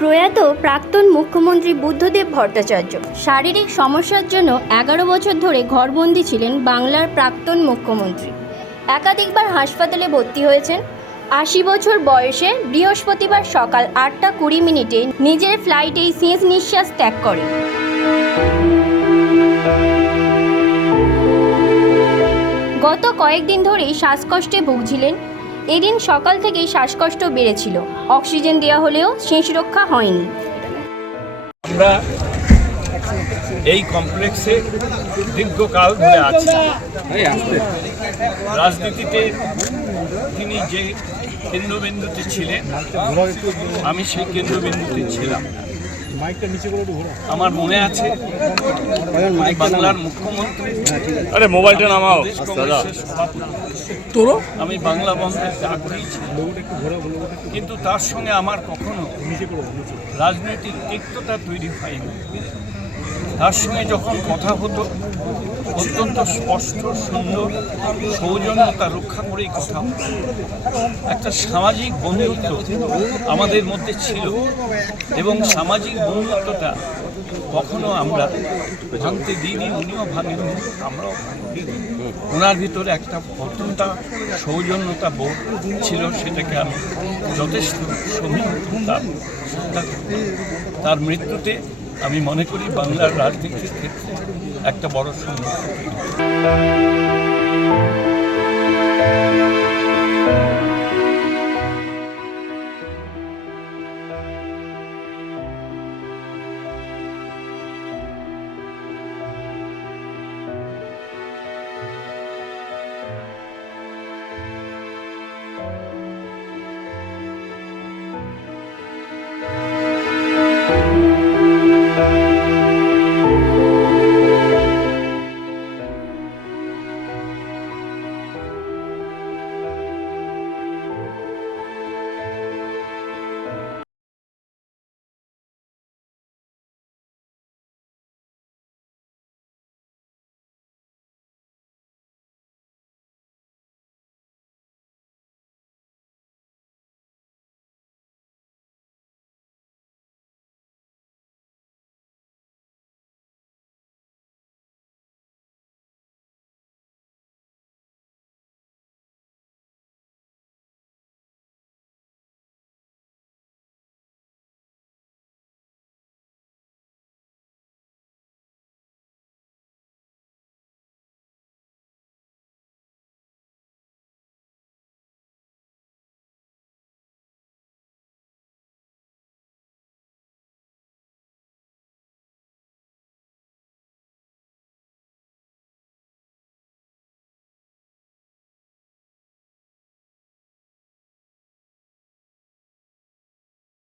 প্রয়াত প্রাক্তন মুখ্যমন্ত্রী বুদ্ধদেব ভট্টাচার্য শারীরিক সমস্যার জন্য 11 বছর ধরে ঘরবন্দি ছিলেন বাংলার প্রাক্তন মুখ্যমন্ত্রী। একাধিকবার হাসপাতালে ভর্তি হয়েছেন। 80 বছর বয়সে বৃহস্পতিবার সকাল 8:20 নিজের ফ্লাইটেই শেষ নিঃশ্বাস ত্যাগ করেন। গত কয়েকদিন ধরেই শ্বাসকষ্টে ভুগছিলেন। এদিন সকাল থেকেই শ্বাসকষ্ট বেড়েছিল। অক্সিজেন দেওয়া হলেও শেষ রক্ষা হয়নি। আমরা এই কমপ্লেক্সে দীর্ঘকাল ধরে আছি। রাজনীতিতে তিনি যে কেন্দ্রবিন্দুতে ছিলেন, আমি সেই কেন্দ্রবিন্দুতে ছিলাম। আমার মনে আছে বাংলার মুখ্যমন্ত্রী, মোবাইলটা নামাও, আমি বাংলা বন্ধের ডাক দিয়েছি, কিন্তু তার সঙ্গে আমার কখনো রাজনৈতিক তিক্ততা তৈরি হয়নি। তার সঙ্গে যখন কথা হতো অত্যন্ত স্পষ্ট, সুন্দর, সৌজন্যতা রক্ষা করেই কথা হতো। একটা সামাজিক বন্ধুত্ব আমাদের মধ্যে ছিল এবং সামাজিক বন্ধুত্বটা কখনো আমরা ভাঙতে দিইনি, উনিও ভাঙেন, আমরাও ভাঙিনি। ওনার ভিতরে একটা ভদ্রতা, সৌজন্যতা বোধ ছিল, সেটাকে আমি যথেষ্ট সমীহ। তার মৃত্যুতে আমি মনে করি বাংলার রাজনীতির ক্ষেত্রে একটা বড় সমস্যা।